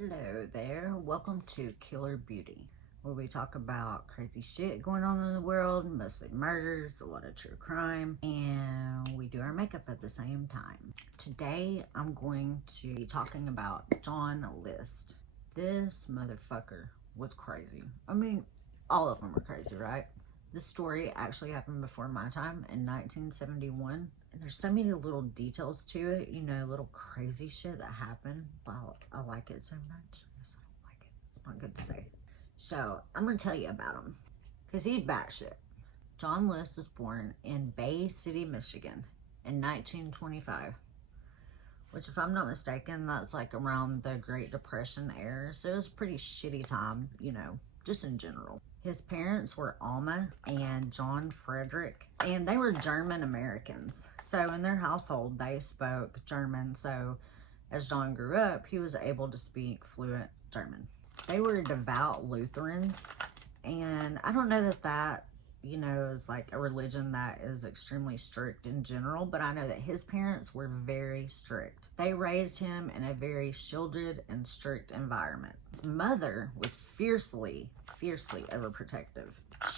Hello there, welcome to Killer Beauty, where we talk about crazy shit going on in the world, mostly murders, a lot of true crime, and we do our makeup at the same time. Today, I'm going to be talking about John List. This motherfucker was crazy. I mean, all of them are crazy, right? This story actually happened before my time in 1971. And there's so many little details to it, you know, little crazy shit that happened. Wow, I like it so much. I guess I don't like it. It's not good to say. So, I'm going to tell you about him. Because he's batshit. John List was born in Bay City, Michigan in 1925. Which, if I'm not mistaken, that's like around the Great Depression era. So it was a pretty shitty time, you know, just in general. His parents were Alma and John Frederick, and they were German Americans. So in their household, they spoke German. So as John grew up, he was able to speak fluent German. They were devout Lutherans, and I don't know that you know, is like a religion that is extremely strict in general, but I know that his parents were very strict. They raised him in a very shielded and strict environment. His mother was fiercely overprotective.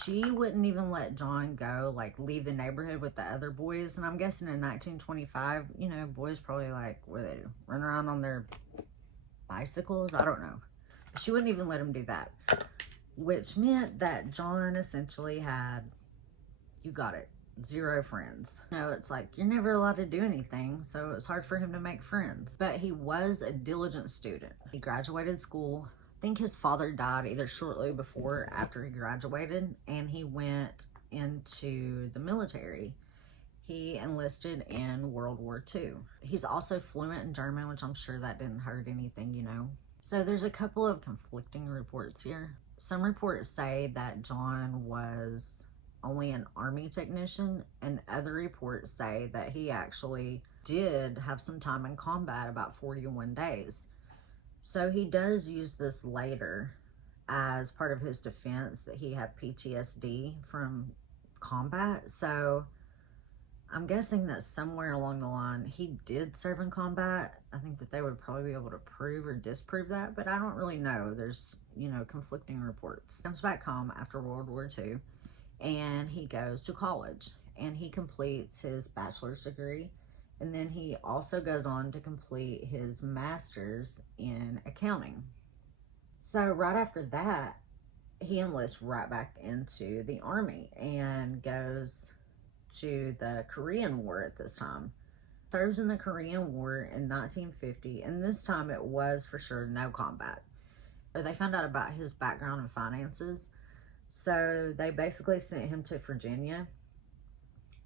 She wouldn't even let John go, like, leave the neighborhood with the other boys. And I'm guessing in 1925, you know, boys probably, like, what do they do? Run around on their bicycles? I don't know. She wouldn't even let him do that. Which meant that John essentially had, you got it, 0 friends. You know, it's like, you're never allowed to do anything, so it's hard for him to make friends. But he was a diligent student. He graduated school. I think his father died either shortly before or after he graduated, and he went into the military. He enlisted in World War II. He's also fluent in German, which I'm sure that didn't hurt anything, you know. So there's a couple of conflicting reports here. Some reports say that John was only an army technician, and other reports say that he actually did have some time in combat, about 41 days. So he does use this later as part of his defense that he had PTSD from combat. So I'm guessing that somewhere along the line he did serve in combat. I think that they would probably be able to prove or disprove that, but I don't really know. There's, you know, conflicting reports. He comes back home after World War II, and he goes to college, and he completes his bachelor's degree, and then he also goes on to complete his master's in accounting. So right after that, he enlists right back into the army and goes to the Korean War at this time. Serves in the Korean War in 1950, and this time it was for sure no combat. They found out about his background and finances, so they basically sent him to Virginia,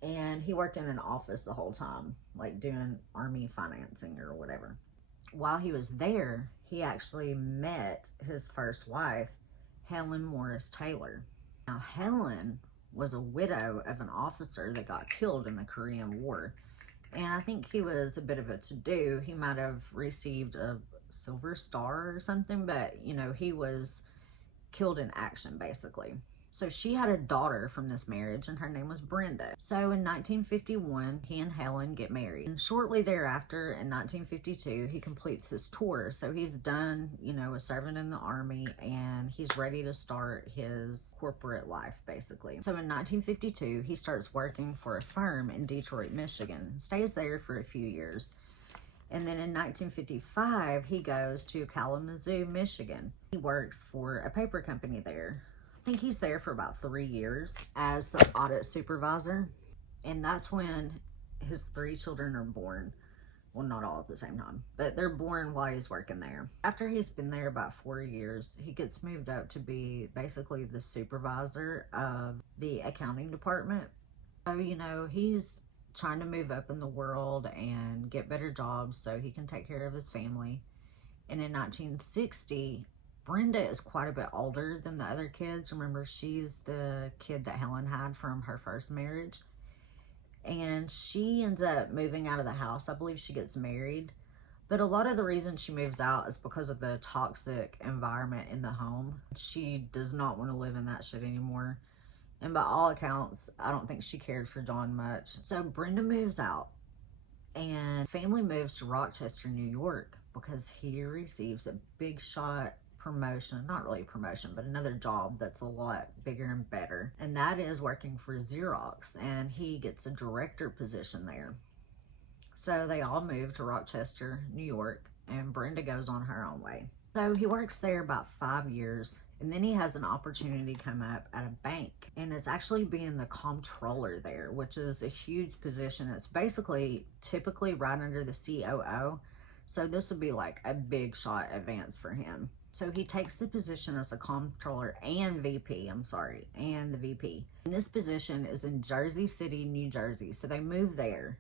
and he worked in an office the whole time, like doing army financing or whatever. While he was there, he actually met his first wife, Helen Morris Taylor. Now, Helen was a widow of an officer that got killed in the Korean War. And I think he was a bit of a to-do. He might have received a Silver Star or something, but, you know, he was killed in action, basically. So she had a daughter from this marriage, and her name was Brenda. So in 1951, he and Helen get married. And shortly thereafter, in 1952, he completes his tour. So he's done, you know, with serving in the army, and he's ready to start his corporate life, basically. So in 1952, he starts working for a firm in Detroit, Michigan. Stays there for a few years. And then in 1955, he goes to Kalamazoo, Michigan. He works for a paper company there. I think he's there for about 3 years as the audit supervisor, and that's when his 3 children are born. Well, not all at the same time, but they're born while he's working there. After he's been there about 4 years, he gets moved up to be basically the supervisor of the accounting department. So, you know, he's trying to move up in the world and get better jobs so he can take care of his family. And in 1960, Brenda is quite a bit older than the other kids. Remember, she's the kid that Helen had from her first marriage. And she ends up moving out of the house. I believe she gets married. But a lot of the reason she moves out is because of the toxic environment in the home. She does not want to live in that shit anymore. And by all accounts, I don't think she cared for John much. So Brenda moves out, and family moves to Rochester, New York. because he receives a big shot promotion, not really promotion, but another job that's a lot bigger and better, and that is working for Xerox, and he gets a director position there. So they all move to Rochester, New York, and Brenda goes on her own way. So he works there about 5 years, and then he has an opportunity come up at a bank, and it's actually being the comptroller there, which is a huge position. It's basically typically right under the COO, so this would be like a big shot advance for him. So he takes the position as a comptroller and VP, and the VP. And this position is in Jersey City, New Jersey, so they move there.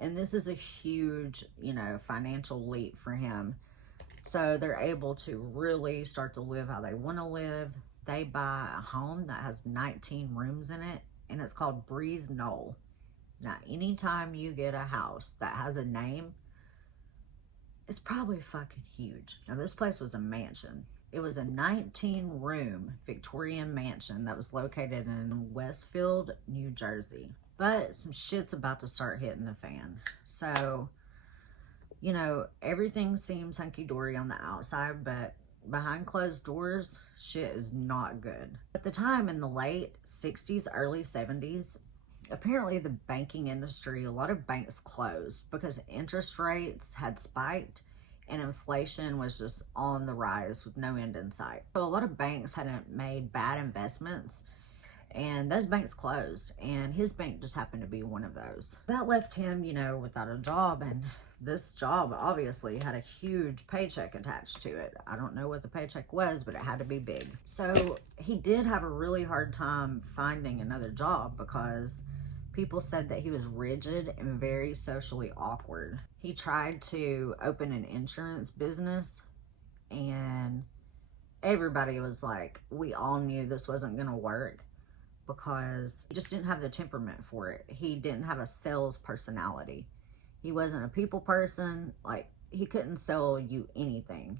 And this is a huge, financial leap for him. So they're able to really start to live how they want to live. They buy a home that has 19 rooms in it, and it's called Breeze Knoll. Now, anytime you get a house that has a name, it's probably fucking huge. Now, this place was a mansion. It was a 19-room Victorian mansion that was located in Westfield, New Jersey. But some shit's about to start hitting the fan. So, everything seems hunky-dory on the outside, but behind closed doors, shit is not good. At the time, in the late 60s, early 70s, apparently the banking industry, a lot of banks closed because interest rates had spiked and inflation was just on the rise with no end in sight. So a lot of banks hadn't made bad investments, and those banks closed, and his bank just happened to be one of those. That left him, without a job, and this job obviously had a huge paycheck attached to it. I don't know what the paycheck was, but it had to be big. So he did have a really hard time finding another job because people said that he was rigid and very socially awkward. He tried to open an insurance business, and everybody was like, we all knew this wasn't gonna work because he just didn't have the temperament for it. He didn't have a sales personality. He wasn't a people person. Like, he couldn't sell you anything.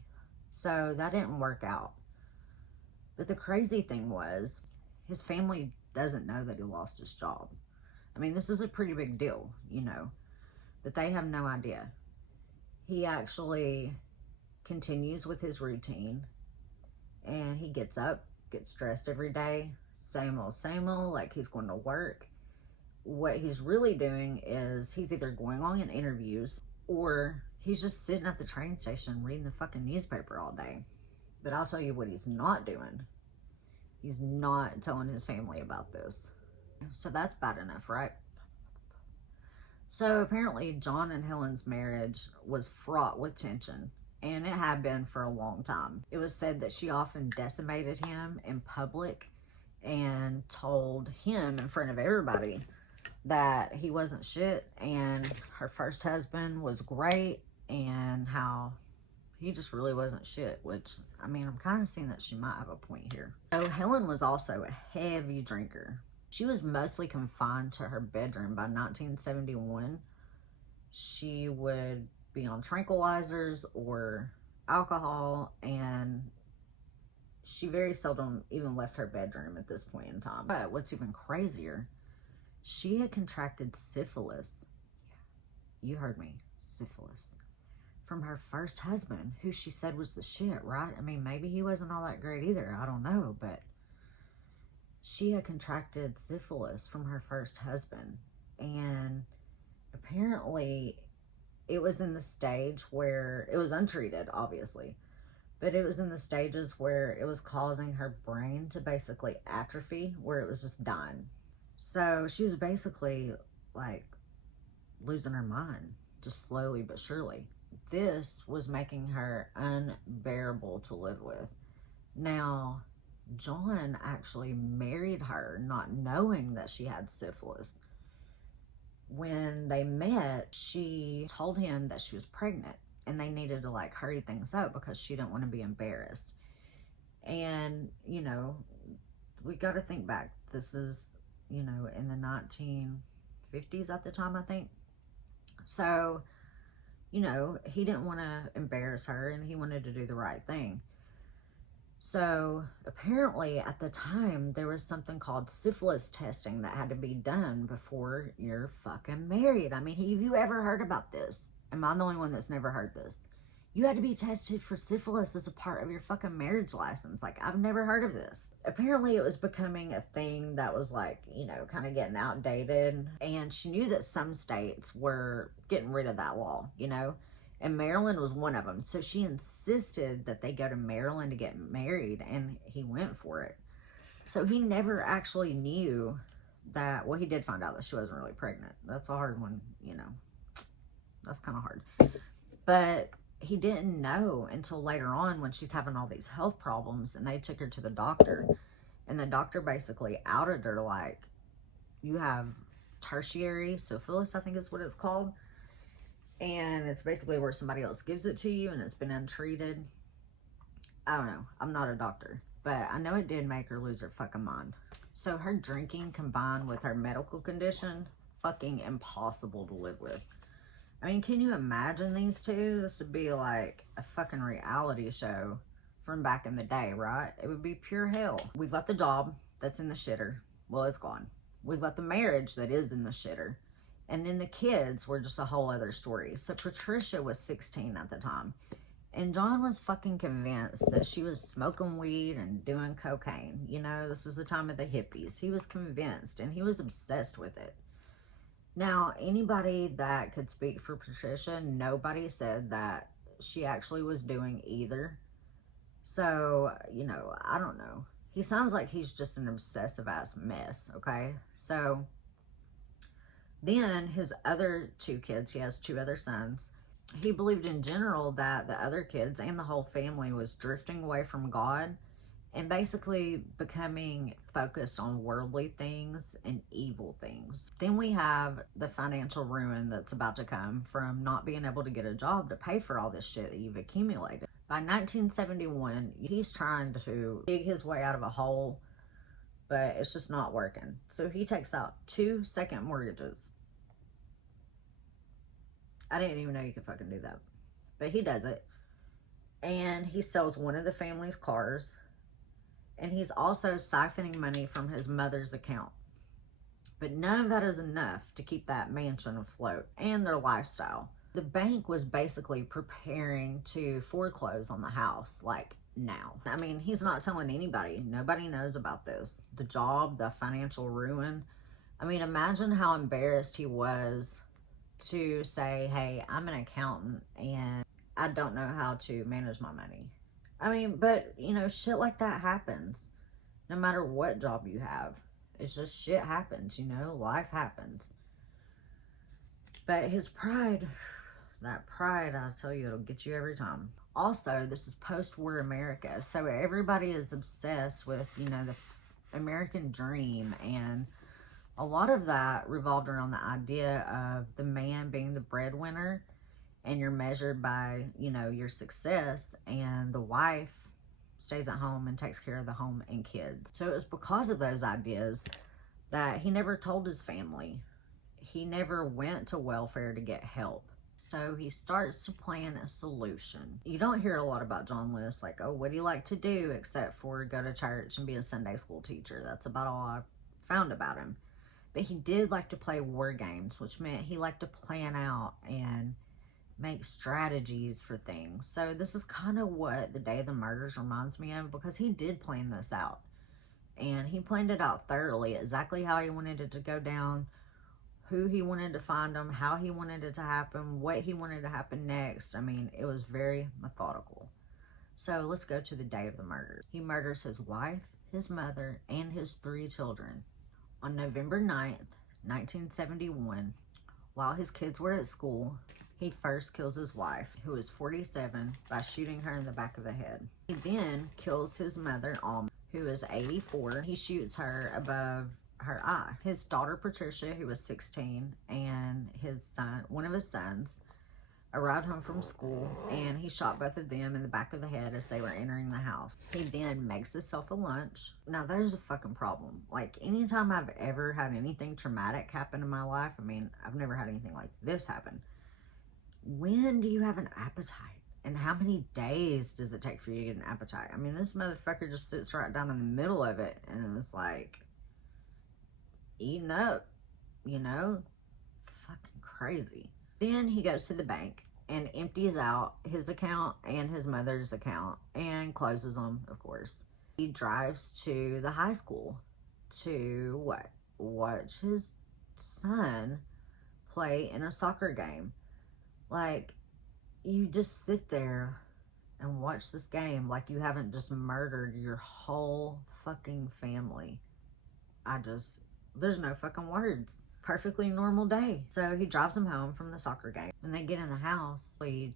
So that didn't work out. But the crazy thing was, his family doesn't know that he lost his job. I mean, this is a pretty big deal, but they have no idea. He actually continues with his routine, and he gets up, gets dressed every day, same old, like he's going to work. What he's really doing is he's either going on in interviews or he's just sitting at the train station reading the fucking newspaper all day. But I'll tell you what he's not doing. He's not telling his family about this. So that's bad enough, right? So apparently John and Helen's marriage was fraught with tension, and it had been for a long time. It was said that she often decimated him in public and told him in front of everybody that he wasn't shit, and her first husband was great, and how he just really wasn't shit, which, I mean, I'm kind of seeing that she might have a point here. So Helen was also a heavy drinker. She was mostly confined to her bedroom. By 1971, she would be on tranquilizers or alcohol, and she very seldom even left her bedroom at this point in time. But what's even crazier, she had contracted syphilis. You heard me, syphilis. From her first husband, who she said was the shit, right? I mean, maybe he wasn't all that great either. I don't know, but she had contracted syphilis from her first husband. And apparently it was in the stage where it was untreated, obviously, but it was in the stages where it was causing her brain to basically atrophy, where it was just dying. So she was basically like losing her mind, just slowly but surely. This was making her unbearable to live with. Now, John actually married her not knowing that she had syphilis. When they met, she told him that she was pregnant, and they needed to like hurry things up because she didn't want to be embarrassed. And, we got to think back. This is, in the 1950s at the time, I think. So, he didn't want to embarrass her, and he wanted to do the right thing. So apparently at the time, there was something called syphilis testing that had to be done before you're fucking married. I mean, have you ever heard about this? Am I the only one that's never heard this? You had to be tested for syphilis as a part of your fucking marriage license. Like, I've never heard of this. Apparently, it was becoming a thing that was like, you know, kind of getting outdated. And she knew that some states were getting rid of that law, you know? And Maryland was one of them. So she insisted that they go to Maryland to get married, and he went for it. So he never actually knew that, well, he did find out that she wasn't really pregnant. That's a hard one, you know. That's kind of hard. But he didn't know until later on when she's having all these health problems, and they took her to the doctor, and the doctor basically outed her like, you have tertiary syphilis, I think is what it's called, and it's basically where somebody else gives it to you and it's been untreated. I don't know, I'm not a doctor, but I know it did make her lose her fucking mind. So her drinking combined with her medical condition, fucking impossible to live with. I mean, can you imagine these two? This would be like a fucking reality show from back in the day, right? It would be pure hell. We've got the job that's in the shitter. Well, it's gone. We've got the marriage that is in the shitter. And then the kids were just a whole other story. So Patricia was 16 at the time. And John was fucking convinced that she was smoking weed and doing cocaine. You know, this is the time of the hippies. He was convinced, and he was obsessed with it. Now, anybody that could speak for Patricia, nobody said that she actually was doing either. So, you know, I don't know. He sounds like he's just an obsessive-ass mess, okay? So, then his other two kids, he has two other sons. He believed in general that the other kids and the whole family was drifting away from God and basically becoming focused on worldly things and evil things. Then we have the financial ruin that's about to come from not being able to get a job to pay for all this shit that you've accumulated. By 1971, he's trying to dig his way out of a hole, but it's just not working. So he takes out 2 second mortgages. I didn't even know you could fucking do that. But he does it. And he sells one of the family's cars. And he's also siphoning money from his mother's account. But none of that is enough to keep that mansion afloat and their lifestyle. The bank was basically preparing to foreclose on the house, like, now. I mean, he's not telling anybody. Nobody knows about this. The job, the financial ruin. I mean, imagine how embarrassed he was to say, hey, I'm an accountant and I don't know how to manage my money. I mean, but, you know, shit like that happens. No matter what job you have. It's just shit happens, you know? Life happens. But his pride, that pride, I tell you, it'll get you every time. Also, this is post-war America. So everybody is obsessed with, you know, the American dream. And a lot of that revolved around the idea of the man being the breadwinner. And you're measured by, you know, your success, and the wife stays at home and takes care of the home and kids. So it was because of those ideas that he never told his family. He never went to welfare to get help. So he starts to plan a solution. You don't hear a lot about John List, like, oh, what do you like to do except for go to church and be a Sunday school teacher? That's about all I found about him. But he did like to play war games, which meant he liked to plan out and make strategies for things. So this is kind of what the day of the murders reminds me of, because he did plan this out. And he planned it out thoroughly, exactly how he wanted it to go down, who he wanted to find them, how he wanted it to happen, what he wanted to happen next. I mean, it was very methodical. So let's go to the day of the murders. He murders his wife, his mother, and his 3 children. On November 9th, 1971, while his kids were at school, he first kills his wife, who is 47, by shooting her in the back of the head. He then kills his mother, Alma, who is 84. He shoots her above her eye. His daughter, Patricia, who was 16, and his son, one of his sons, arrived home from school, and he shot both of them in the back of the head as they were entering the house. He then makes himself a lunch. Now, there's a fucking problem. Like, anytime I've ever had anything traumatic happen in my life, I mean, I've never had anything like this happen. When do you have an appetite? And how many days does it take for you to get an appetite? I mean, this motherfucker just sits right down in the middle of it, and it's like, eating up, you know? Fucking crazy. Then he goes to the bank, and empties out his account and his mother's account and closes them, of course. He drives to the high school to what? Watch his son play in a soccer game. Like, you just sit there and watch this game like you haven't just murdered your whole fucking family. There's no fucking words. Perfectly normal day. So he drives him home from the soccer game. When they get in the house, he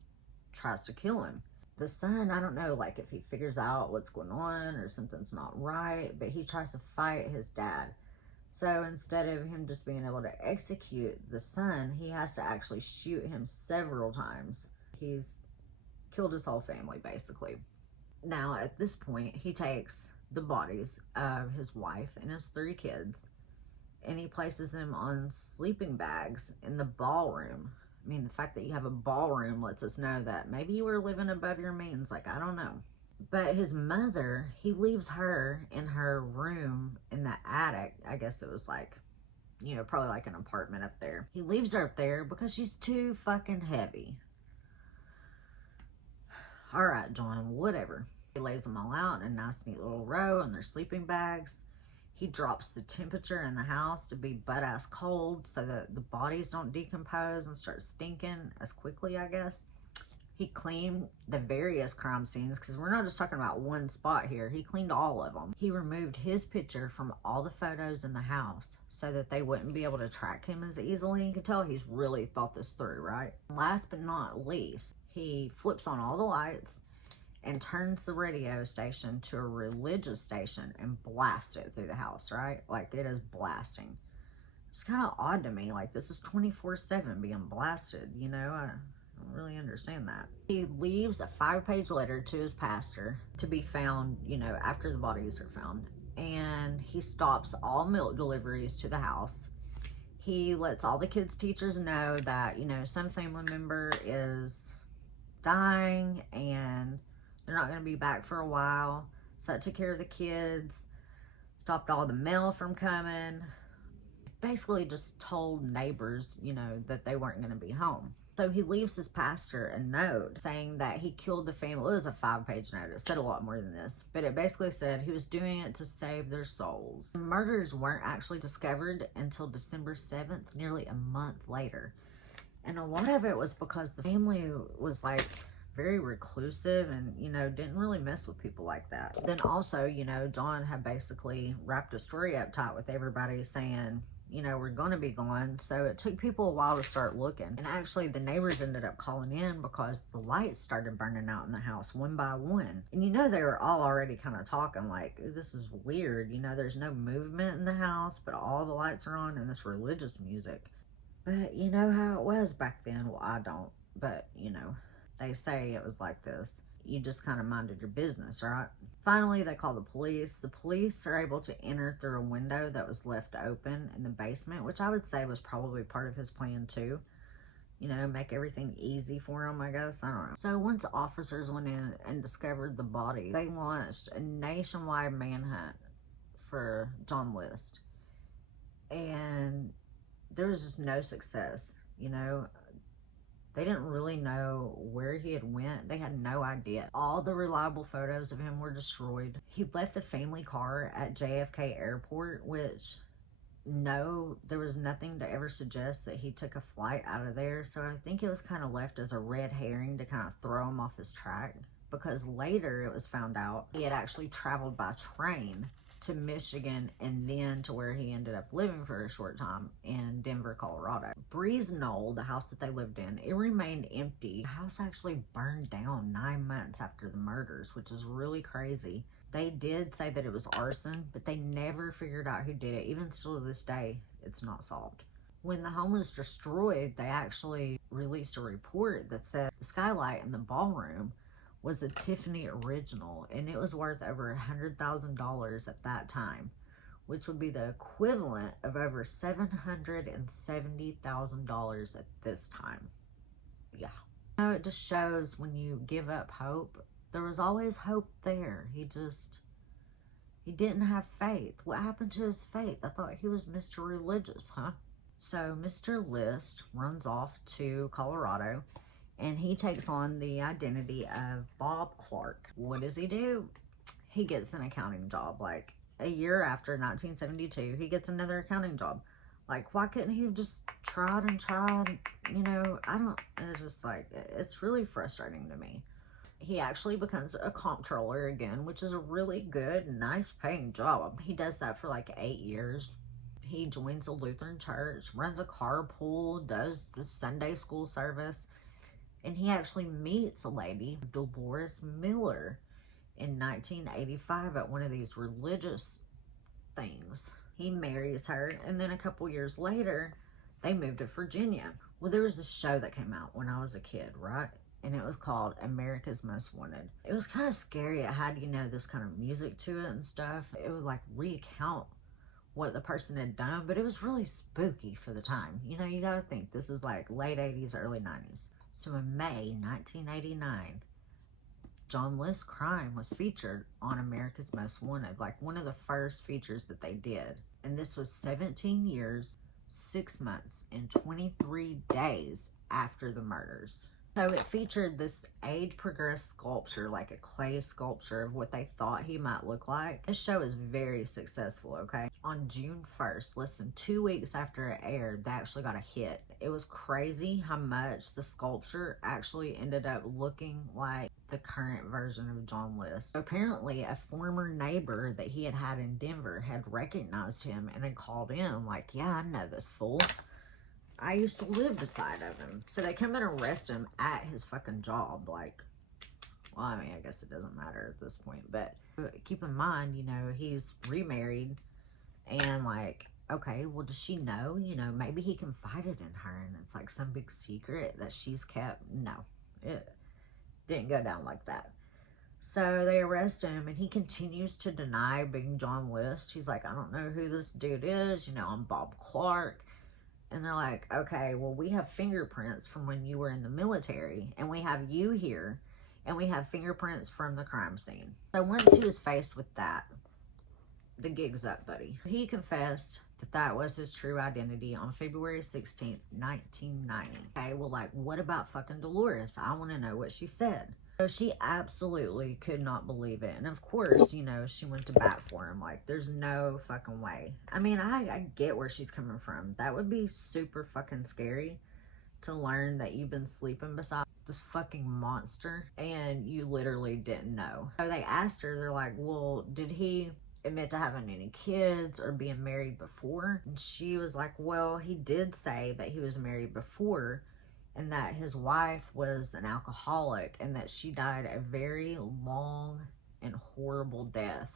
tries to kill him. The son, I don't know, like, if he figures out what's going on or something's not right, but he tries to fight his dad. So instead of him just being able to execute the son, he has to actually shoot him several times. He's killed his whole family, basically. Now, at this point, he takes the bodies of his wife and his 3 kids, and he places them on sleeping bags in the ballroom. I mean, the fact that you have a ballroom lets us know that maybe you were living above your means. Like, I don't know. But his mother, he leaves her in her room in the attic. I guess it was like, you know, probably like an apartment up there. He leaves her up there because she's too fucking heavy. All right, John, whatever. He lays them all out in a nice, neat little row in their sleeping bags. He drops the temperature in the house to be butt-ass cold so that the bodies don't decompose and start stinking as quickly, I guess. He cleaned the various crime scenes, because we're not just talking about one spot here. He cleaned all of them. He removed his picture from all the photos in the house so that they wouldn't be able to track him as easily. You can tell he's really thought this through, right? Last but not least, he flips on all the lights and turns the radio station to a religious station and blasts it through the house, right? Like, it is blasting. It's kind of odd to me. Like, this is 24/7 being blasted, you know? I don't really understand that. He leaves a 5-page letter to his pastor to be found, you know, after the bodies are found. And he stops all milk deliveries to the house. He lets all the kids' teachers know that, you know, some family member is dying and they're not going to be back for a while. So it took care of the kids, stopped all the mail from coming. Basically just told neighbors, you know, that they weren't going to be home. So he leaves his pastor a note saying that he killed the family. It was a 5-page note. It said a lot more than this. But it basically said he was doing it to save their souls. The murders weren't actually discovered until December 7th, nearly a month later. And a lot of it was because the family was like very reclusive and, you know, didn't really mess with people like that. Then also, you know, John had basically wrapped a story up tight with everybody saying, you know, we're going to be gone. So it took people a while to start looking. And actually the neighbors ended up calling in because the lights started burning out in the house one by one. And, you know, they were all already kind of talking like, this is weird. You know, there's no movement in the house, but all the lights are on and this religious music. But you know how it was back then? Well, I don't. But, you know, they say it was like this. You just kind of minded your business, right? Finally, they call the police. The police are able to enter through a window that was left open in the basement, which I would say was probably part of his plan too. You know, make everything easy for him, I guess. I don't know. So once officers went in and discovered the body, they launched a nationwide manhunt for Johnlist. And there was just no success, you know. They didn't really know where he had went. They had no idea. All the reliable photos of him were destroyed. He left the family car at JFK Airport, which there was nothing to ever suggest that he took a flight out of there. So I think it was kind of left as a red herring to kind of throw him off his track, because later it was found out he had actually traveled by train to Michigan and then to where he ended up living for a short time in Denver, Colorado. Breeze Knoll, the house that they lived in, it remained empty. The house actually burned down 9 months after the murders, which is really crazy. They did say that it was arson, but they never figured out who did it. Even still to this day, it's not solved. When the home was destroyed, they actually released a report that said the skylight in the ballroom was a Tiffany original, and it was worth over $100,000 at that time, which would be the equivalent of over $770,000 at this time. Yeah. You know, it just shows when you give up hope, there was always hope there. He didn't have faith. What happened to his faith? I thought he was Mr. Religious, huh? So Mr. List runs off to Colorado, and he takes on the identity of Bob Clark. What does he do? He gets an accounting job. Like, a year after 1972, he gets another accounting job. Like, why couldn't he have just tried and tried? You know, it's just like, it's really frustrating to me. He actually becomes a comptroller again, which is a really good, nice paying job. He does that for like 8 years. He joins a Lutheran church, runs a carpool, does the Sunday school service, and he actually meets a lady, Dolores Miller, in 1985 at one of these religious things. He marries her, and then a couple years later, they moved to Virginia. Well, there was this show that came out when I was a kid, right? And it was called America's Most Wanted. It was kind of scary. It had, you know, this kind of music to it and stuff. It would like recount what the person had done, but it was really spooky for the time. You know, you gotta think, this is like late 80s, early 90s. So in May 1989, John List crime was featured on America's Most Wanted, like one of the first features that they did. And this was 17 years, 6 months, and 23 days after the murders. So it featured this age-progressed sculpture, like a clay sculpture of what they thought he might look like. This show is very successful, okay? On June 1st, less than 2 weeks after it aired, they actually got a hit. It was crazy how much the sculpture actually ended up looking like the current version of John List. Apparently, a former neighbor that he had had in Denver had recognized him and had called in, like, yeah, I know this fool. I used to live beside of him. So they come and arrest him at his fucking job. Like, well, I mean, I guess it doesn't matter at this point. But keep in mind, you know, he's remarried. And like, okay, well, does she know? You know, maybe he confided in her and it's like some big secret that she's kept. No, it didn't go down like that. So they arrest him and he continues to deny being John List. He's like, I don't know who this dude is. You know, I'm Bob Clark. And they're like, okay, well, we have fingerprints from when you were in the military, and we have you here, and we have fingerprints from the crime scene. So once he was faced with that, the gig's up, buddy. He confessed that that was his true identity on February 16th, 1990. Okay, well, like, what about fucking Dolores? I want to know what she said. So she absolutely could not believe it. And of course, you know, she went to bat for him. Like, there's no fucking way. I mean, I get where she's coming from. That would be super fucking scary to learn that you've been sleeping beside this fucking monster and you literally didn't know. So they asked her, they're like, well, did he admit to having any kids or being married before? And she was like, well, he did say that he was married before, and that his wife was an alcoholic and that she died a very long and horrible death.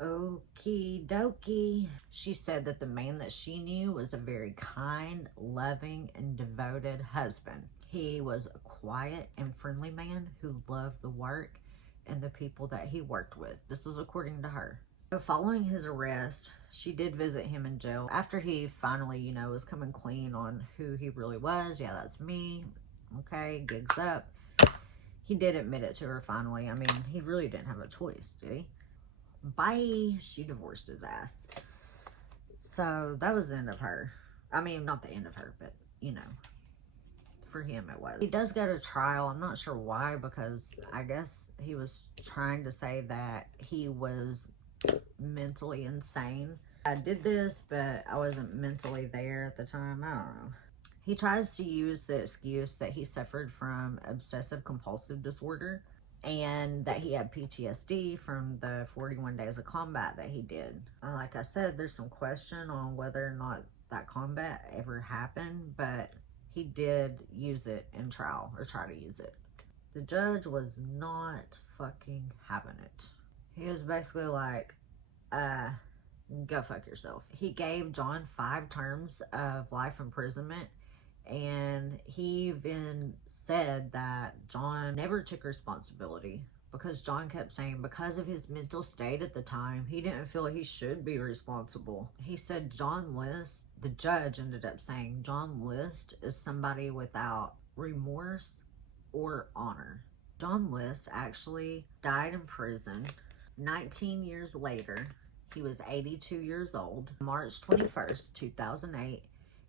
Okie dokie. She said that the man that she knew was a very kind, loving, and devoted husband. He was a quiet and friendly man who loved the work and the people that he worked with. This was according to her. So following his arrest, she did visit him in jail. After he finally, you know, was coming clean on who he really was. Yeah, that's me. Okay, gigs up. He did admit it to her finally. I mean, he really didn't have a choice, did he? Bye. She divorced his ass. So that was the end of her. I mean, not the end of her, but, you know, for him it was. He does go to trial. I'm not sure why, because I guess he was trying to say that he was mentally insane. I did this, but I wasn't mentally there at the time. I don't know. He tries to use the excuse that he suffered from obsessive compulsive disorder and that he had PTSD from the 41 days of combat that he did. Like I said, there's some question on whether or not that combat ever happened, but he did use it in trial, or try to use it. The judge was not fucking having it. He was basically like, go fuck yourself. He gave John 5 terms of life imprisonment, and he even said that John never took responsibility because John kept saying because of his mental state at the time, he didn't feel he should be responsible. He said John List, the judge ended up saying John List is somebody without remorse or honor. John List actually died in prison 19 years later. He was 82 years old. March 21st, 2008,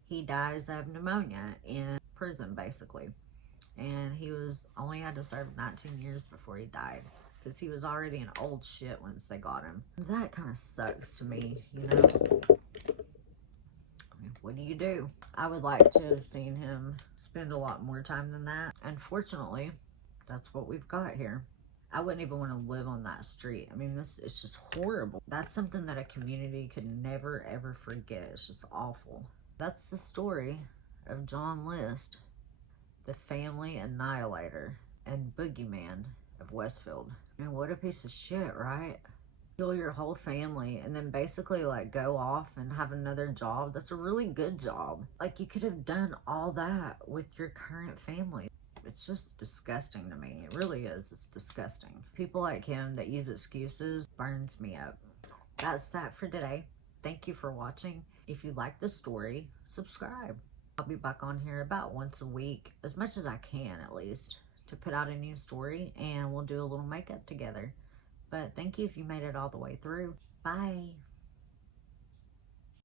He dies of pneumonia in prison, basically. And he only had to serve 19 years before he died, because he was already an old shit once they got him. That kind of sucks to me, you know? What do you do? I would like to have seen him spend a lot more time than that. Unfortunately, that's what we've got here. I wouldn't even want to live on that street. I mean, it's just horrible. That's something that a community could never, ever forget. It's just awful. That's the story of John List, the family annihilator and boogeyman of Westfield. I mean, what a piece of shit, right? Kill your whole family and then basically like go off and have another job. That's a really good job. Like, you could have done all that with your current family. It's just disgusting to me. It really is. It's disgusting. People like him that use excuses burns me up. That's that for today. Thank you for watching. If you like the story, subscribe. I'll be back on here about once a week, as much as I can at least, to put out a new story, and we'll do a little makeup together. But thank you if you made it all the way through. Bye.